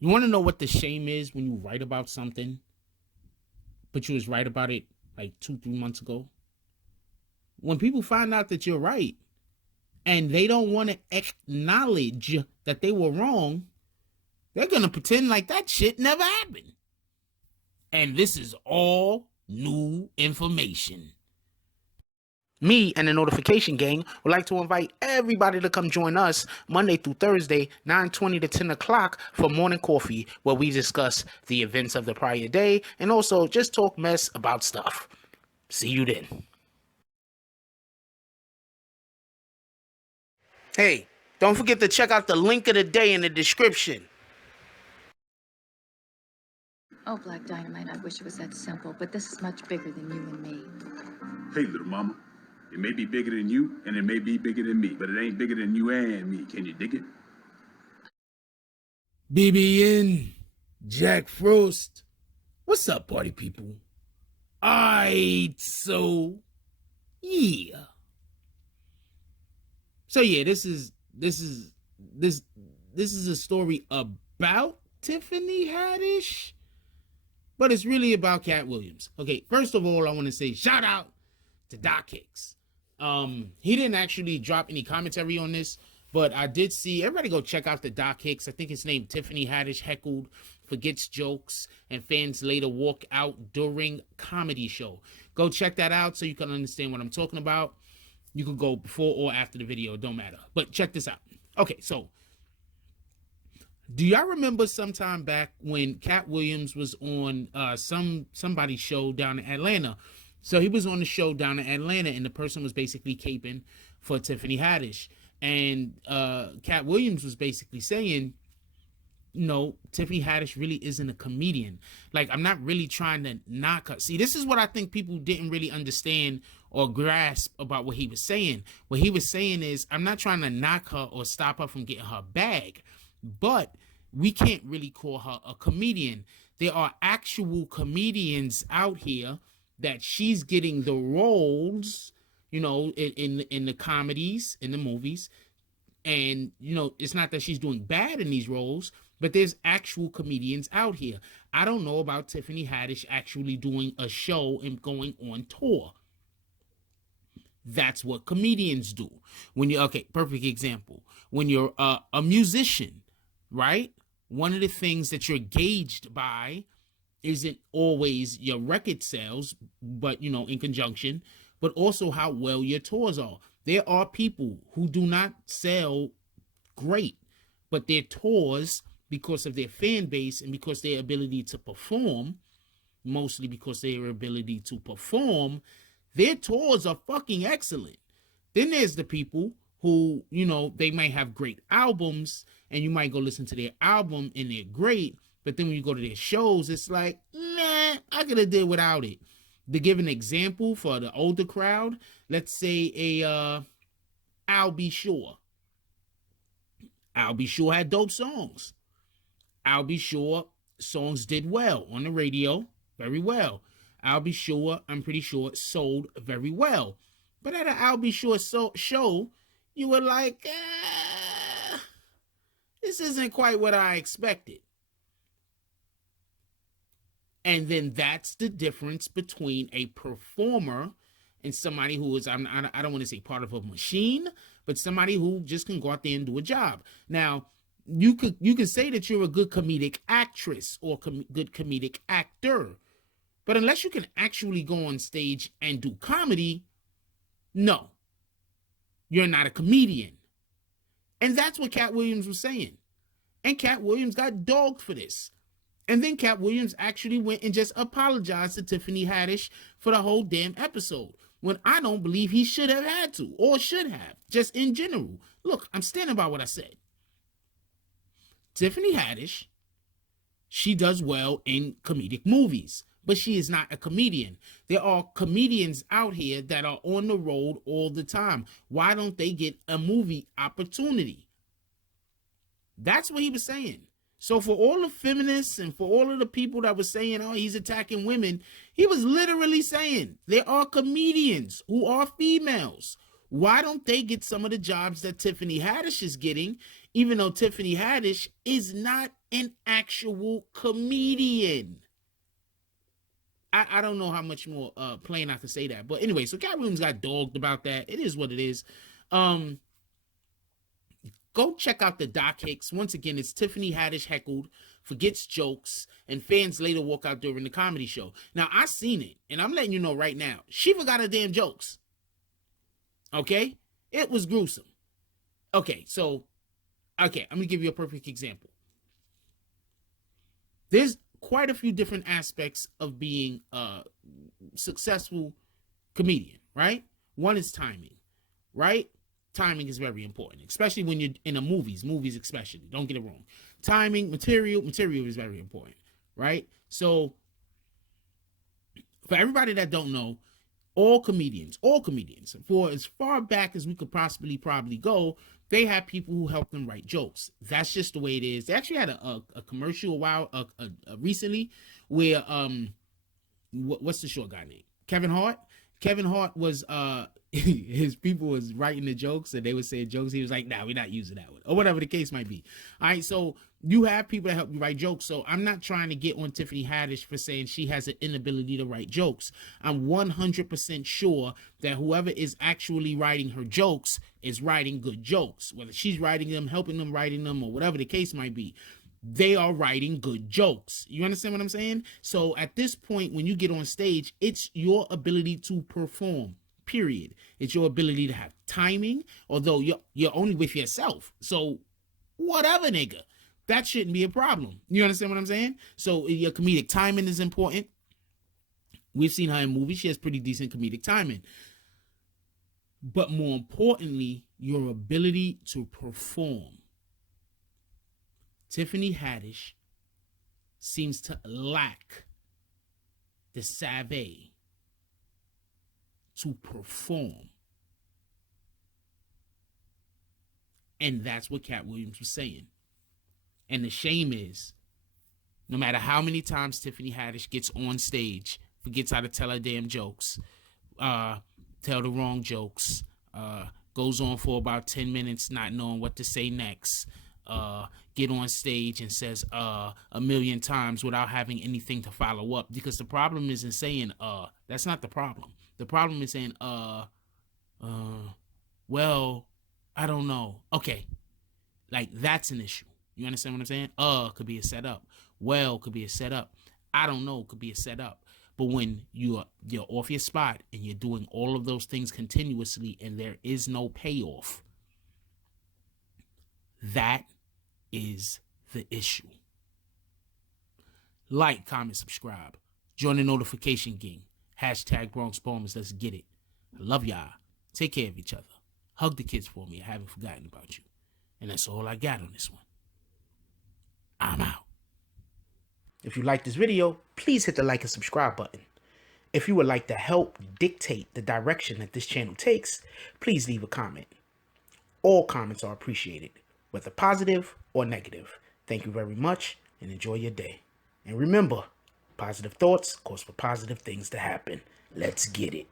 You want to know what the shame is when you write about something, but you was right about it like 2-3 months ago? When people find out that you're right and they don't want to acknowledge that they were wrong, they're going to pretend like that shit never happened. And this is all new information. Me and the Notification Gang would like to invite everybody to come join us Monday through Thursday, 9:20 to 10 o'clock for morning coffee, where we discuss the events of the prior day and also just talk mess about stuff. See you then. Hey, don't forget to check out the link of the day in the description. Oh, Black Dynamite, I wish it was that simple, but this is much bigger than you and me. Hey, little mama. It may be bigger than you, and it may be bigger than me, but it ain't bigger than you and me. Can you dig it? BBN, Jack Frost. What's up, party people? So yeah. So yeah, this is a story about Tiffany Haddish, but it's really about Cat Williams. Okay, first of all, I want to say shout out to Doc Hicks. He didn't actually drop any commentary on this, but I did see, everybody go check out the Doc Hicks. I think his name, Tiffany Haddish heckled, forgets jokes, and fans later walk out during comedy show. Go check that out so you can understand what I'm talking about. You can go before or after the video, it don't matter. But check this out. Okay, so do y'all remember sometime back when Cat Williams was on somebody's show down in Atlanta? So he was on the show down in Atlanta, and the person was basically caping for Tiffany Haddish. And Cat Williams was basically saying, no, Tiffany Haddish really isn't a comedian. Like, I'm not really trying to knock her. See, this is what I think people didn't really understand or grasp about what he was saying. What he was saying is, I'm not trying to knock her or stop her from getting her bag, but we can't really call her a comedian. There are actual comedians out here that she's getting the roles, you know, in the comedies, in the movies. And, you know, it's not that she's doing bad in these roles, but there's actual comedians out here. I don't know about Tiffany Haddish actually doing a show and going on tour. That's what comedians do. When you're, okay, perfect example. When you're a musician, right? One of the things that you're gauged by isn't always your record sales, but, you know, in conjunction, but also how well your tours are. There are people who do not sell great, but their tours, because of their fan base and because their ability to perform, mostly because their ability to perform, their tours are fucking excellent. Then there's the people who, you know, they might have great albums and you might go listen to their album and they're great, but then when you go to their shows, it's like, nah, I could have did without it. To give an example for the older crowd, let's say I'll Be Sure. I'll Be Sure had dope songs. I'll Be Sure songs did well on the radio, very well. I'll Be Sure, I'm pretty sure, sold very well. But at an I'll Be Sure show, you were like, this isn't quite what I expected. And then that's the difference between a performer and somebody who is, I don't want to say part of a machine, but somebody who just can go out there and do a job. Now, you can say that you're a good comedic actress or good comedic actor, but unless you can actually go on stage and do comedy, no, you're not a comedian. And that's what Cat Williams was saying. And Cat Williams got dogged for this. And then Cat Williams actually went and just apologized to Tiffany Haddish for the whole damn episode, when I don't believe he should have had to, or should have, just in general. Look, I'm standing by what I said. Tiffany Haddish, she does well in comedic movies, but she is not a comedian. There are comedians out here that are on the road all the time. Why don't they get a movie opportunity? That's what he was saying. So for all the feminists and for all of the people that were saying, oh, he's attacking women, he was literally saying there are comedians who are females. Why don't they get some of the jobs that Tiffany Haddish is getting even though Tiffany Haddish is not an actual comedian. I don't know how much more plain I can say that. But anyway, so Cat Williams got dogged about that. It is what it is. Go check out the Doc Hicks. Once again, it's Tiffany Haddish heckled, forgets jokes, and fans later walk out during the comedy show. Now, I seen it, and I'm letting you know right now, she forgot her damn jokes. Okay? It was gruesome. Okay, I'm going to give you a perfect example. There's quite a few different aspects of being a successful comedian, right? One is timing, right? Timing is very important, especially when you're in movies especially. Don't get it wrong. Timing, material is very important, right? So for everybody that don't know, all comedians, for as far back as we could probably go, they have people who help them write jokes. That's just the way it is. They actually had a commercial recently where what's the short guy name? Kevin Hart. Kevin Hart was his people was writing the jokes and they would say jokes. He was like, nah, we're not using that one, or whatever the case might be. All right, so you have people that help you write jokes. So I'm not trying to get on Tiffany Haddish for saying she has an inability to write jokes. I'm 100% sure that whoever is actually writing her jokes is writing good jokes, whether she's writing them, helping them writing them, or whatever the case might be. They are writing good jokes. You understand what I'm saying? So at this point, when you get on stage, it's your ability to perform, period. It's your ability to have timing, although you're only with yourself. So whatever, nigga, that shouldn't be a problem. You understand what I'm saying? So your comedic timing is important. We've seen her in movies. She has pretty decent comedic timing. But more importantly, your ability to perform. Tiffany Haddish seems to lack the savvy to perform. And that's what Cat Williams was saying. And the shame is, no matter how many times Tiffany Haddish gets on stage, forgets how to tell her damn jokes, tell the wrong jokes, goes on for about 10 minutes not knowing what to say next, get on stage and says a million times without having anything to follow up. Because the problem isn't saying that's not the problem. The problem is saying well, I don't know. Okay, like that's an issue. You understand what I'm saying? Could be a setup. Well, could be a setup. I don't know, could be a setup. But when you're off your spot and you're doing all of those things continuously and there is no payoff, that is the issue. Like, comment, subscribe. Join the notification gang. Hashtag Bronx Bombers. Let's get it. I love y'all. Take care of each other. Hug the kids for me. I haven't forgotten about you. And that's all I got on this one. I'm out. If you like this video, please hit the like and subscribe button. If you would like to help dictate the direction that this channel takes, please leave a comment. All comments are appreciated, whether positive or negative. Thank you very much and enjoy your day. And remember, positive thoughts cause for positive things to happen. Let's get it.